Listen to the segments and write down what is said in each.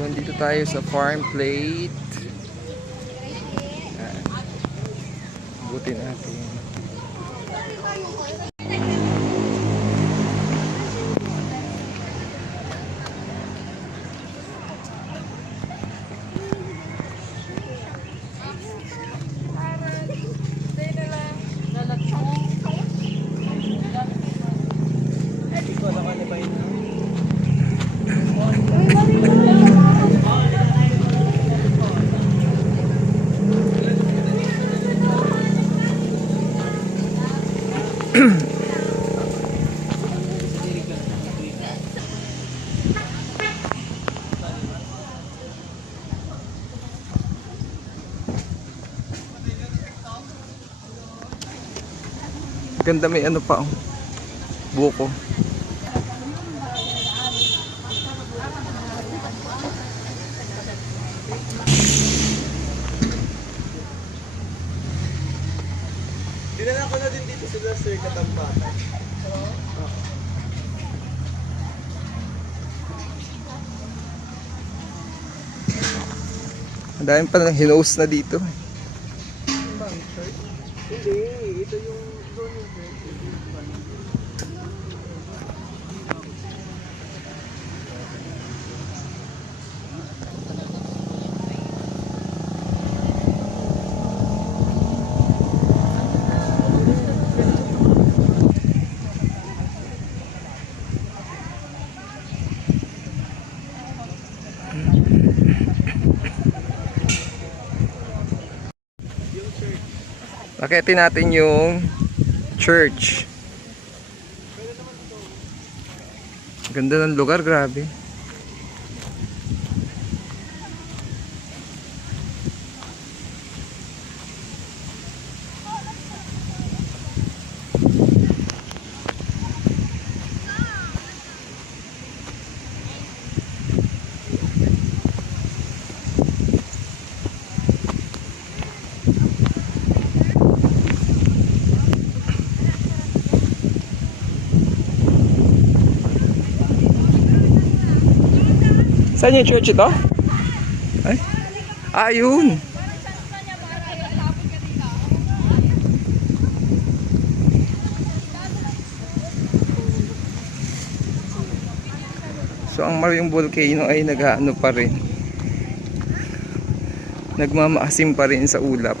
So, dito tayo sa farm plate. Buti natin. Ganda, may ano pa, oh, buko. Dinala ko na din dito sila sir Katampatan. Ang dami pa nang hinost na dito. Hindi, ito yung doon yung Akitin natin yung church. Ganda ng lugar, grabe. Saan yung church ito? Ay? Ayun! So ang Maring Volcano ay nag-ano pa rin. Nagmamaasim pa rin sa ulap.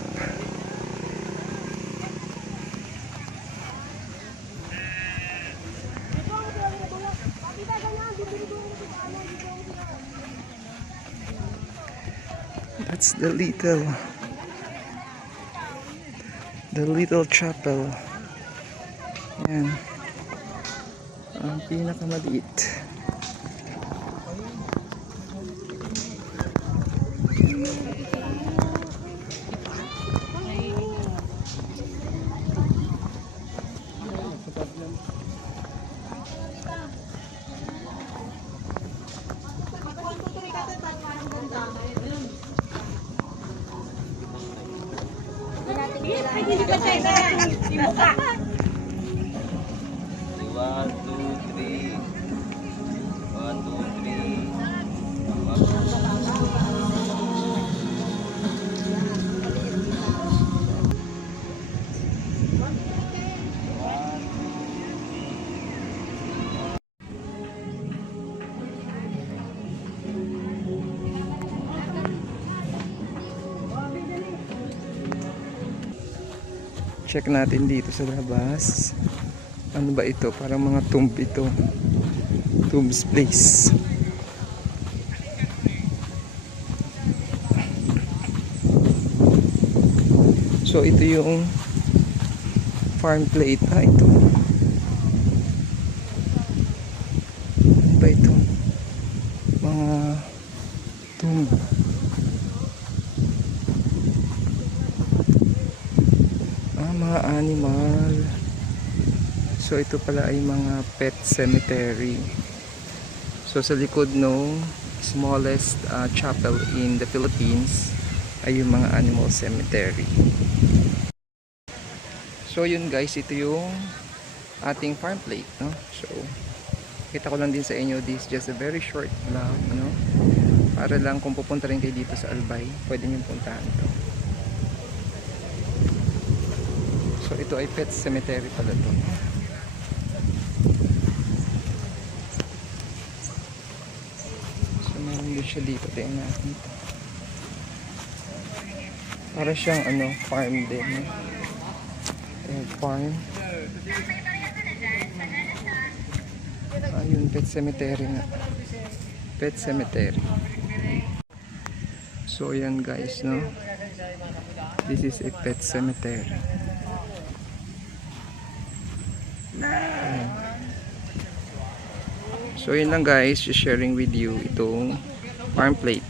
That's the little chapel. Yan. Ang pinakamaliit. One, two, three. One, two, three. Check natin dito sa labas. Ano ba ito? Parang mga tomb ito. Tombs place. So ito yung farm plate. Ito. Ano ba ito? Mga tomb. Mga animal. So ito pala ay mga pet cemetery. So sa likod no smallest chapel in the Philippines ay yung mga animal cemetery. So yun guys, ito yung ating farm plate, no? So kita ko lang din sa inyo, this is just a very short vlog, no? Para lang kung pupunta rin kayo dito sa Albay, pwede nyo puntahan to. So ito ay pet cemetery pala to. So meron din siya dito. Tingnan natin ito. Para siyang farm din. Farm. Ayun, pet cemetery nga. Pet cemetery. So ayan guys, no. This is a pet cemetery. Ayan. So yun lang guys, just sharing with you itong farm plate.